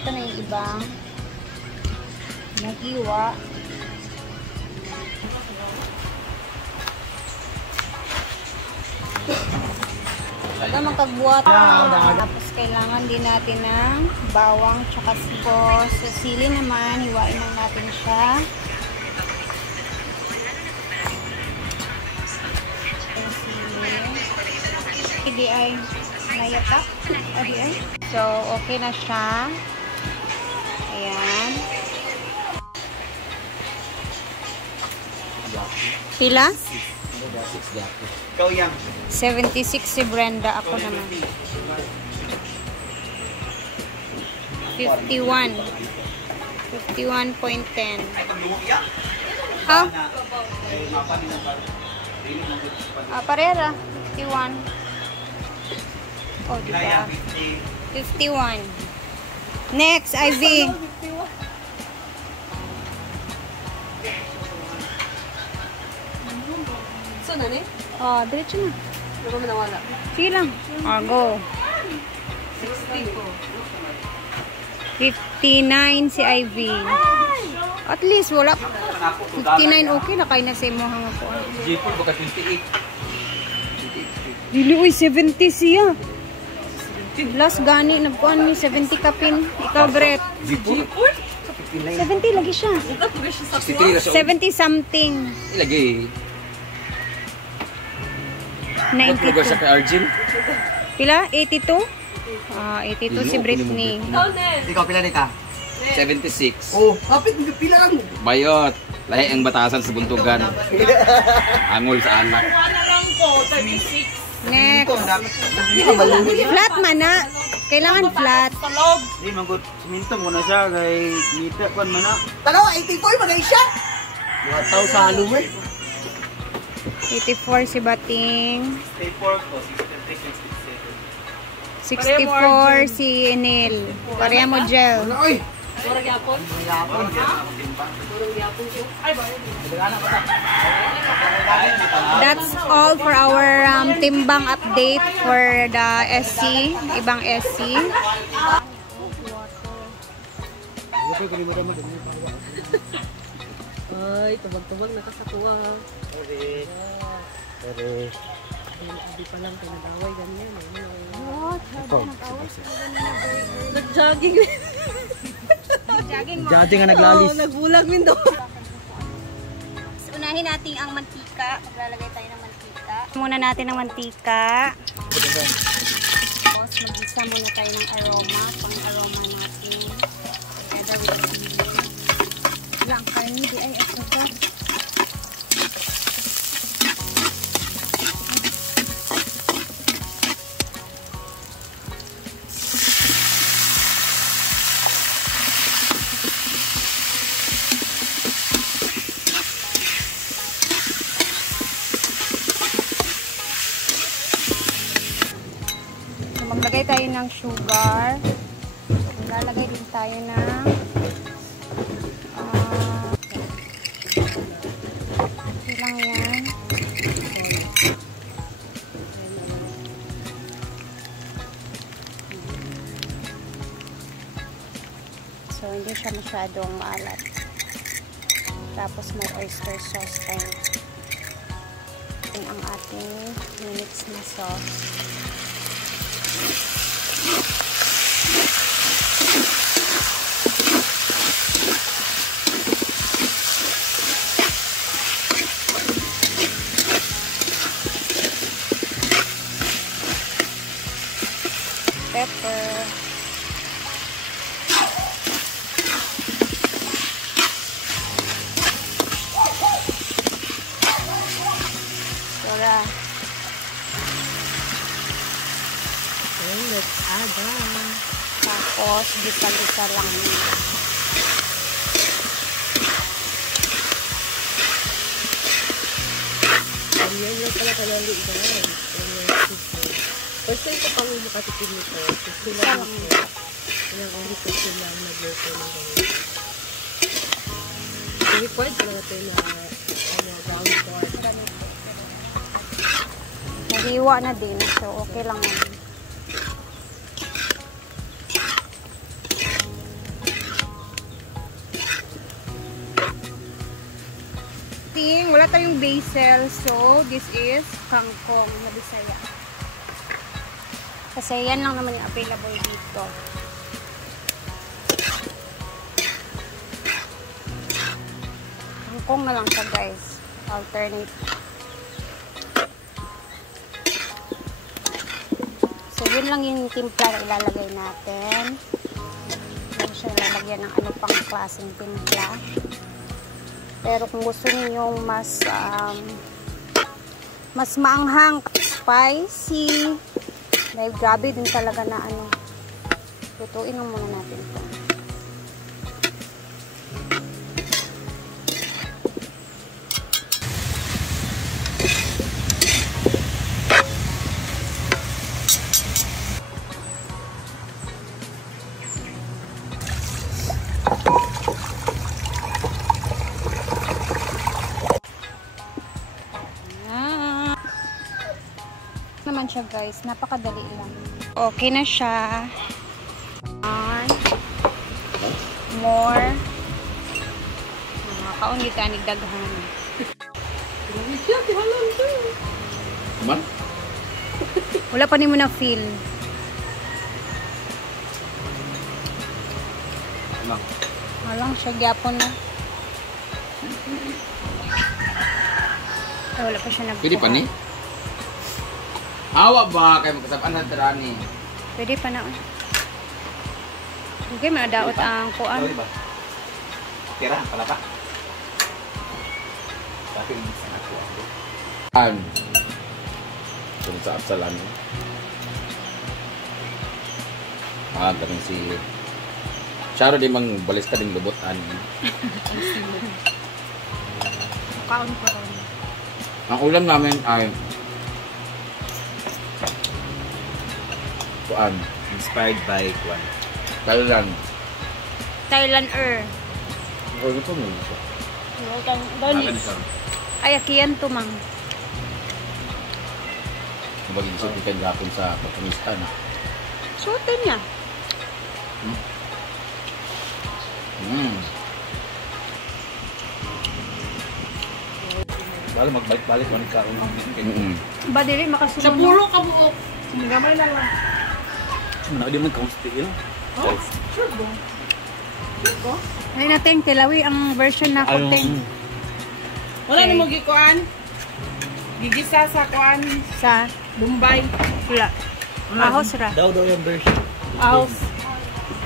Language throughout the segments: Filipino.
ito na yung ibang nag-iwa. Ito magkagbuhat. Tapos kailangan din natin ng bawang tsaka sibos. So sili naman, hiwain lang natin siya. Hindi ay nayatak. So okay na siya. Ayan. Pila? 76 si Brenda. Ako naman. 51. 51.10. How? Parera. 51. Oh, diba? 51. Next, Ivy. So, nani? Oh, diretso na. Ano ba manawala? Sige lang. Go. 59 si Ivy. At least, wala. 59 okay na kayo na sa imo hanga po. Jipur baka 28. Dili, uy, 70 siya. Last gani, nagpuan ni 70 kapin. Ikaw, Brett. Jipur? 70 lagi siya. 63 na siya. 70 something. Ilagay. 92. Sa kay Arjun? Pila? 82? Ah, 82 si Britney. Ikaw pila ni ka? 76. Oh, kapit pila lang. Bayot. Lahi ang batasan sa buntugan. Angol sa anak. Next. Flat man na. Kailangan flat. Di manggut siminto mo na siya kay ngita kon man na. Tanaw 84 magay siya. Mga tao sa halong eh. 84 si Bating. 84 ko 64 si Enel. Pareha mo gel. Oy. Murag yapon? Yapon. Murag yapon ko. Ay, ba? That's all for our timbang update for the SC. Ibang SC. Ay, tubag-tubag nakasakuha. Pero Abi pa lang kayo nag-away ganyan. What? Nag-jogging. Jadi nga naglalis. Oh, nagbulag min do. So, unahin natin ang mantika. Maglalagay tayo ng mantika. Muna natin ang mantika. Tapos mag-isa muna tayo ng aroma. Pang-aroma natin. Together with the lang karni. Di ay asaka. Maglagay tayo ng sugar. Lalagay din tayo ng ilang yan. So, hindi siya masyadong maalat. Tapos may oyster sauce tayo. Ito ang ating minutes na sauce. Pepper. Sora. Let's add on. Tapos, bisa-bisa lang. Ayan lang pala kalali ito na. First time ko pang makatikim nito. Sila lang ito. Ilang only ko sila nagluto ng ganyan. Required ko lang ito na ground pork. Nahiwa na din. So, okay lang yan. tayong, wala tayong basil. So, this is kangkong na Bisaya. Kasi yan lang naman yung available dito. Kangkong na lang siya guys. Alternate. So, yun lang yung timpla na ilalagay natin. Hindi siya ilalagyan ng ano pang klaseng timpla. Pero kung gusto niyo mas maanghang, spicy, dahil grabe din talaga na ano, lutuin lang muna natin ito. Naman siya guys, napakadali lang. Okay na siya. More. Kaunit ka nigdaghan. Man? Wala pa ni mo na feel. Ano? Walang siya gyapon na. Ay, wala pa siya nagkuha. Pwede pa ni? Awa ba kayo magkasapaan na darani? Pwede pa na. Okay, madaot ang kuan. Sorry ba? Tira, pala pa. Tapi ini sangat kuat. Kung sa absalan. Ganun si Charo di mang balis ka ding lubutan. Kaon pa ron. Ang ulam namin ay kuan. Inspired by Kwan. Thailand. Thailander. Oh, ito mo. Donis. Ay, akiyan to mang. Kumbaga isip ikan gapon sa Pakistan. Suotin niya. Balo magbalik-balik man ka Ba dili makasunod. Sa pulo ka buok. Gamay na lang. Mana di man kaunti yun. Oh, sure bo. Ay natin, tilawi ang version na kuting. Wala Okay. na mo gikuan. Gigisa sa kuan Sa Bombay. wala. Ahos ra. Daw yung version. House.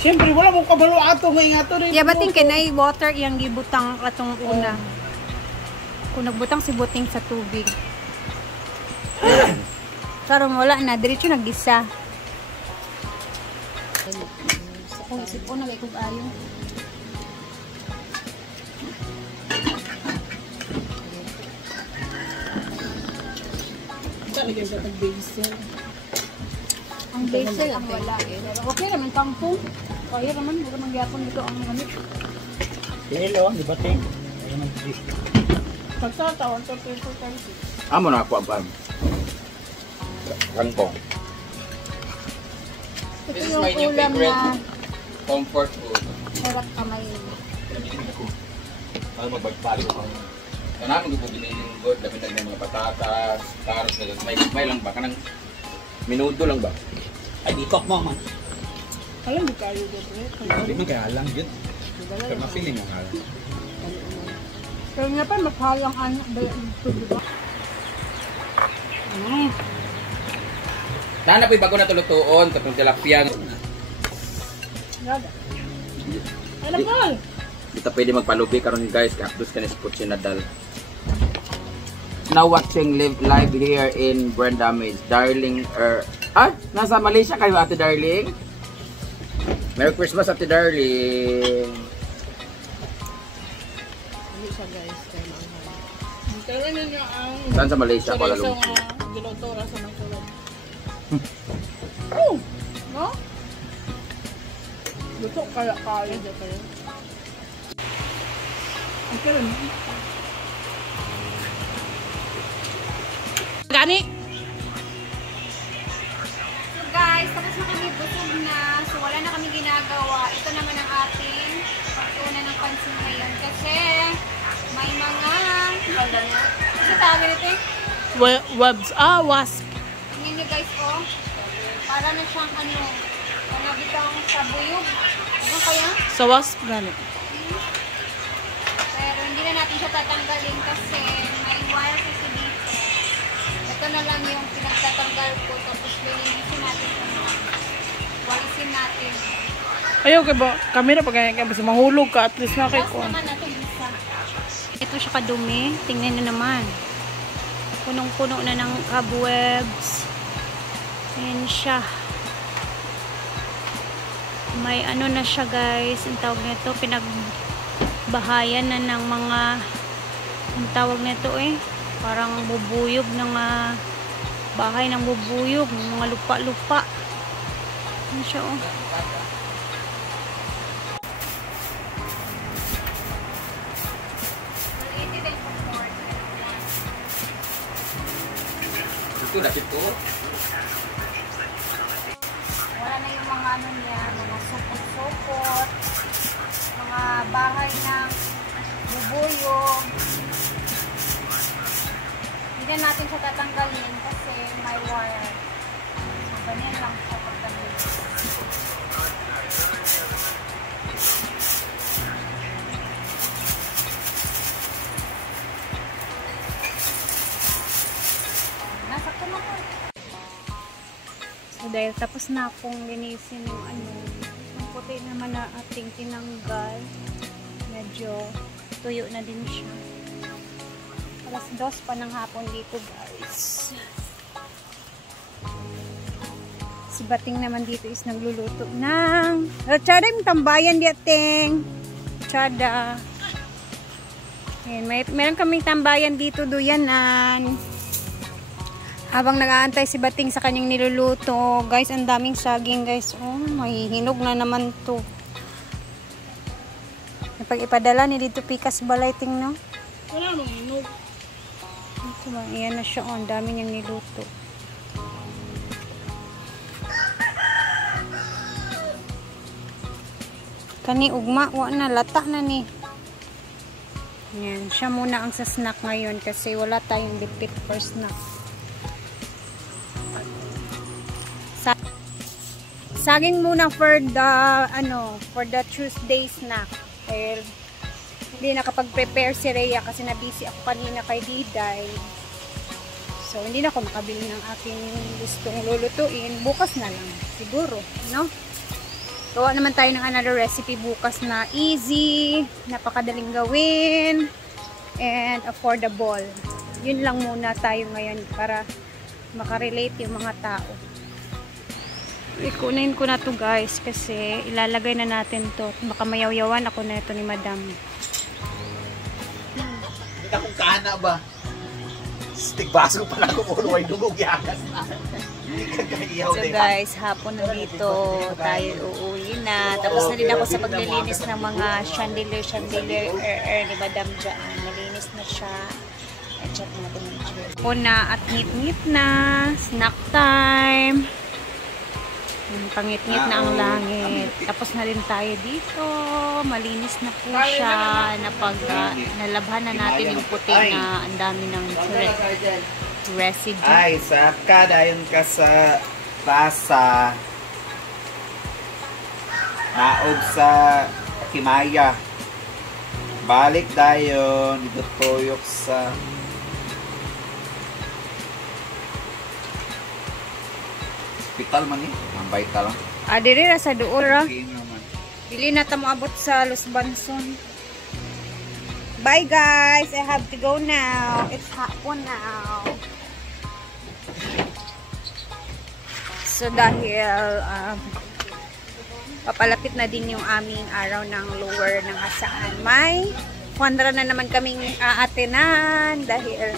Siyempre, wala mo kabalo ato nga ato rin. Yeah, bating kinay water iyang gibutang atong una. Kung nagbutang si buting sa tubig. Karon wala na, diretso naggisa. Kung isip ko na may kung ayo. Talaga sa tag-basil. Ang basil ang wala eh. Pero okay naman kangkong. Kaya naman, huwag nang yapon dito ang gamit. Hello, di ba ting? Ayun ang di. Pagtatawan sa peso tayo. Amo na ako ang kangkong. Ito This is yung my new ulam favorite. na Comfort food. sarap kamay. Balo magbalik ko. Kaya namin ko biniling good, dapat ng mga patatas, carrots, may lang ba? Kanang minuto lang ba? Ay, di kok mo man. Alam mo kayo dito. Hindi man kaya lang yun. Pero ma-feeling mo nga lang. Pero nga pa, maghalang anak ba ito, di ba? Nana po'y bago na tulutuon, katong tilapia. Ano ba? Dito pwede magpalubi karon guys, cactus kanis Nadal. Now watching live here in Brenda Maids, Darling. Nasa Malaysia kayo, Ate Darling? Merry Christmas, Ate Darling. Hindi siya guys, kaya maanghang. Pero ninyo ang Saan sa Malaysia? Kuala Lumpur. Lumpur. Gilotora sa Mangkulog. Oh! No? Luto kaya kaya dyan kayo. Ang kaya mo. Gani! So guys, tapos na kami busog na. So wala na kami ginagawa. Ito naman ang ating pagtunan ng pansin ngayon. Kasi may mga Ano tawag nito eh? Webs. Wasp. Tingnan nyo guys, oh. Para na siyang ano, nabitang sa buyog. Ano kaya? Sa wasp gani. Pero hindi na natin siya tatanggalin kasi may wire kasi dito. Ito na lang yung pinagtatanggal ko. Tapos lilinisin natin ito. Walisin natin. Ayaw kay ba? Kami na pag ganyan kasi mahulog ka at least na kay Tapos ko. naman natin isa. Ito siya kadumi. Tingnan nyo naman. Punong-puno na ng cobwebs. Ayan siya. May ano na siya guys. Ang tawag nito, pinagbahayan na ng mga, ang tawag nito eh, parang bubuyog ng bahay ng bubuyog, ng mga lupa-lupa. Ayan siya oh. Ito na ito. Wala na yung mga ano niya, mga supot-supot, mga bahay ng bubuyog. Hindi na natin siya tatanggalin kasi may wire. So, ganyan lang siya pagtanggalin. Nasakto na po. So, dahil tapos na akong linisin yung ano, yung puti naman na ating tinanggal. Medyo tuyo na din siya. Alas 2 pa ng hapon dito guys. Si Bating naman dito is nagluluto ng Chada, yung tambayan di ating Chada. Ayan, meron kaming tambayan dito duyanan. Habang nag-aantay si Bating sa kanyang niluluto. Guys, ang daming saging guys. Oh, may hinog na naman to. Pag ipadala ni dito pikas balay tingnan. Wala nang hinog. Ito ba? Ayan na siya. Oh, ang dami niyang niluto. Kani ugma. Wa na. Lata na ni. Ayan. Siya muna ang sa snack ngayon kasi wala tayong bitbit for snack. Saging muna for the Tuesday snack. Dahil hindi nakapag-prepare si Rhea kasi na-busy ako kanina kay Diday. So, hindi na ako makabili ng aking gustong lulutuin. Bukas na lang. Siguro, no? Gawa naman tayo ng another recipe bukas na easy, napakadaling gawin, and affordable. Yun lang muna tayo ngayon para makarelate yung mga tao. Ikunin ko na to guys kasi ilalagay na natin to. Baka mayawyawan ako na ito ni Madam. Hindi na kung kana ba? Stigbaso pa lang kung ulo ay dugog yakas na. So guys, hapon na dito tayo uuwi na. Tapos na din ako sa paglilinis ng mga chandelier ni Madam dyan. Nalinis na siya. I-check natin yung juice. Hapon na at ngit-ngit na. Snack time. Pangit-ngit na ang langit. Tapos na rin tayo dito. Malinis na po siya. Nalabhan na natin yung puti na ang dami ng residue. Ay, saka dayon ka sa basa. Naog sa Kimaya. Balik dayon. Dito tuyok sa hospital man eh. Mambay ka lang. Diri ra sa duol ra. Okay naman. Dili na ta moabot sa Los Banson. Bye guys, I have to go now. It's hapon now. So dahil papalapit na din yung aming araw ng lower ng Hasaan. May Juandra na naman kaming aatenan dahil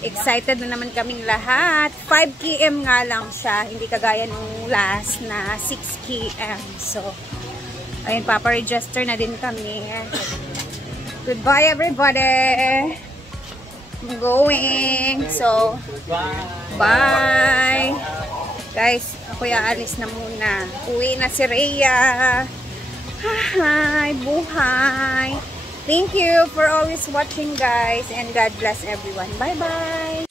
excited na naman kaming lahat. 5 km nga lang siya. Hindi kagaya nung last na 6 km. So, ayun, papa-register na din kami. Goodbye everybody. I'm going. So, bye. Guys, ako aalis na muna. Uwi na si Rhea. Hi, buhay. Thank you for always watching, guys, and God bless everyone. Bye-bye!